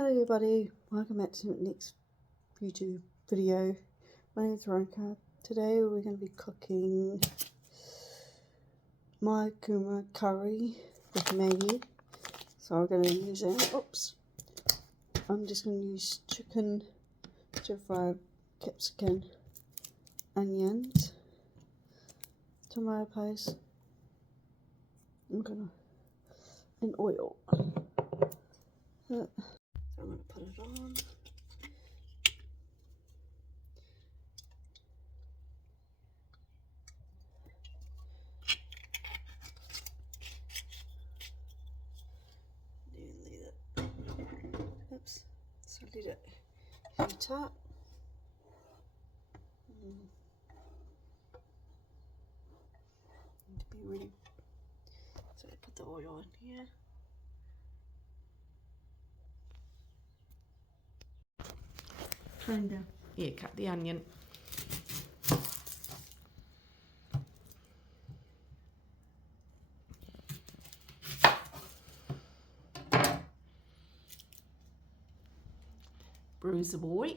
Hello everybody, welcome back to the next YouTube video. My name is Veronica. Today we're going to be cooking my Korma curry with Maggi. So I'm going to use I'm just going to use chicken, stir-fried capsicum, onions, tomato paste, and oil. So I'm going to put it on. Oops, so let it heat up. To be ready. So I put the oil in here. Turn down. Yeah, cut the onion. Bruise the boy.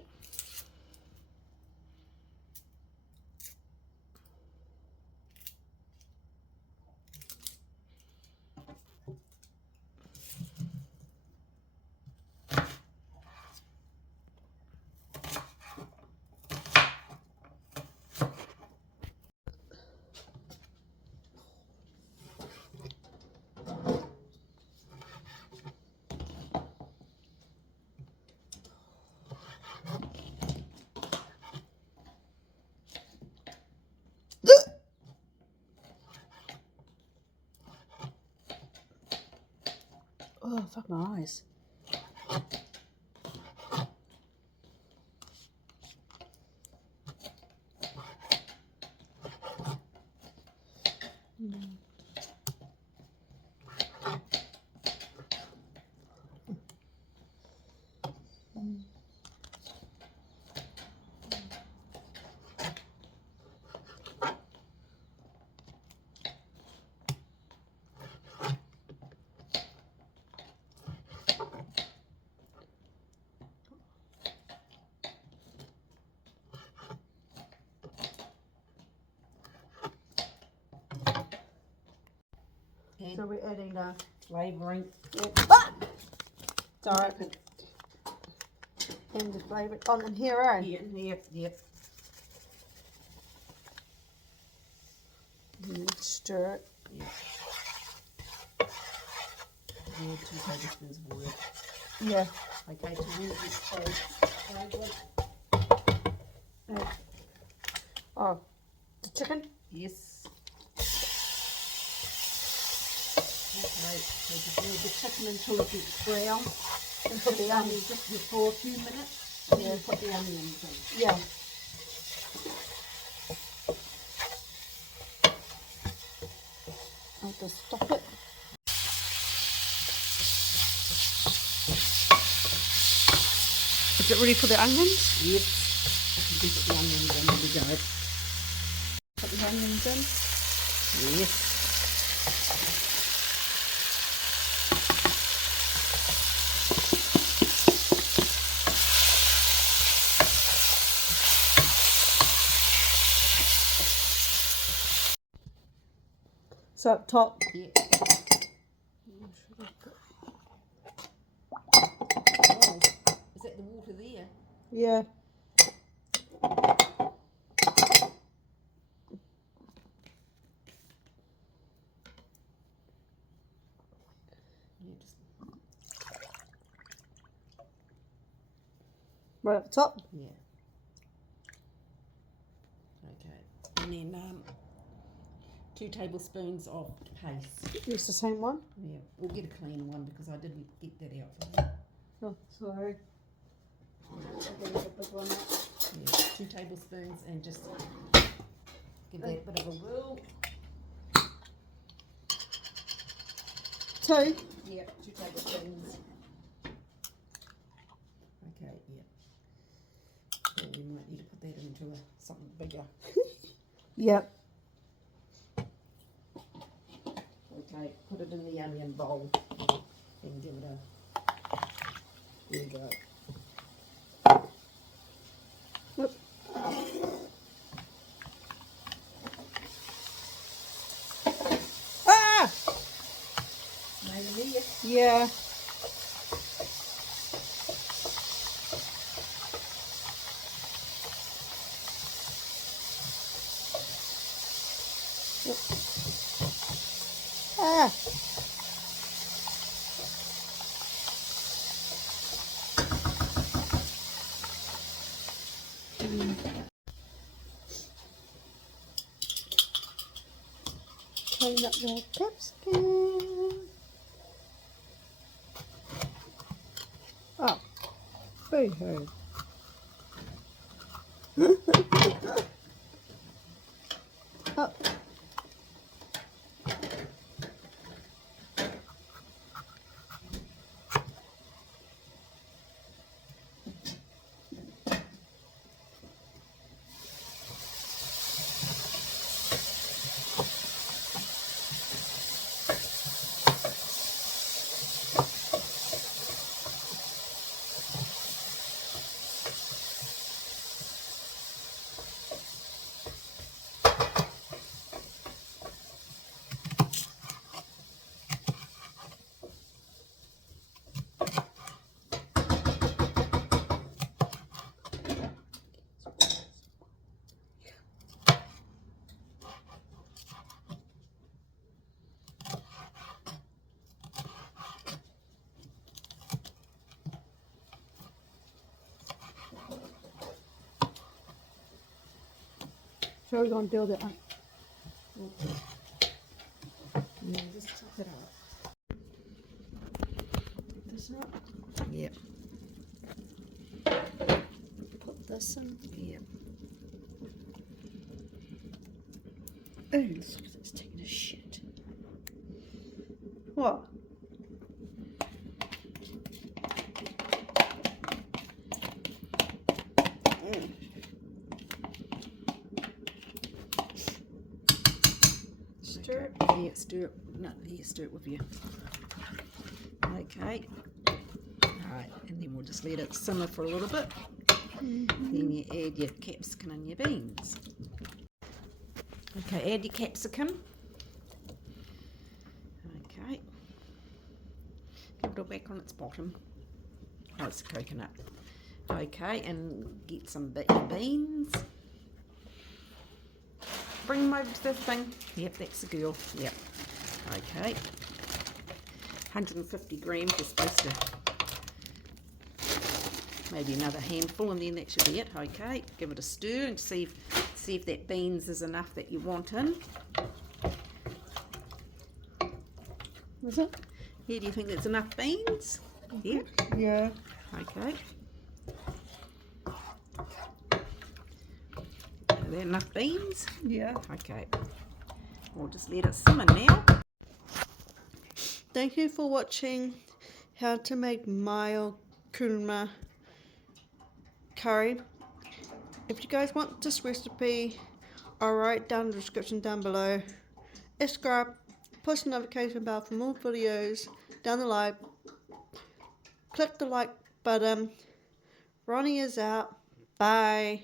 Oh, fuck my eyes. So we're adding the Flavouring. sorry, and the flavour on in here, eh? Yep. And stir it. Yep. Yeah, 2 tablespoons of oil. Yeah. Okay, to use this flavouring. Oh, the chicken? Yes. Okay, so just leave the chicken until it gets brown. And put the onions. Just for a few minutes. Yeah. And put the onions in. Yeah. I'll just stop it. Is it ready for the onions? Yes. You can put the onions in. There we go. Put the onions in. Yes. So up top. Yeah. Oh, is that the water there? Yeah. Yeah, just Right up the top. yeah. Okay, and then 2 tablespoons of paste. Use the same one. Yeah, we'll get a clean one because I didn't get that out for you. Oh, sorry. I'll get a big one out. Yeah, 2 tablespoons and just give that bit of a whirl. 2. Yeah, 2 tablespoons. Okay, yeah. Yeah, you might need to put that into something bigger. Yep. Okay, put it in the onion bowl and give There you go. Whoop. Ah! Maybe there. Yeah. Whoop. Ah! Clean up the capsicum. Oh, boo-hoo. Oh. So we're going to build it up. Yeah, just top it up. This up. Yep. Put this in. Yep. Oh, look at it's taking a shit. What? Stir it. Yeah, stir it. No, yeah, stir it with you. Okay. Alright, and then we'll just let it simmer for a little bit. Then you add your capsicum and your beans. Okay, add your capsicum. Okay. Give it a whack on its bottom. Oh, it's a coconut. Okay, and get some beans. Bring them over to the thing. Yep, that's the girl. Yep. Okay. 150 grams, you're supposed to maybe another handful, and then that should be it. Okay, give it a stir and see if that beans is enough that you want in. Was it? Yeah, do you think that's enough beans? Yeah. Yeah. Okay. Are there enough beans? Yeah. Okay. We'll just let it simmer now. Thank you for watching how to make mild korma curry. If you guys want this recipe, I'll write down the description down below. Subscribe, push the notification bell for more videos down the line. Click the like button. Ronnie is out. Bye.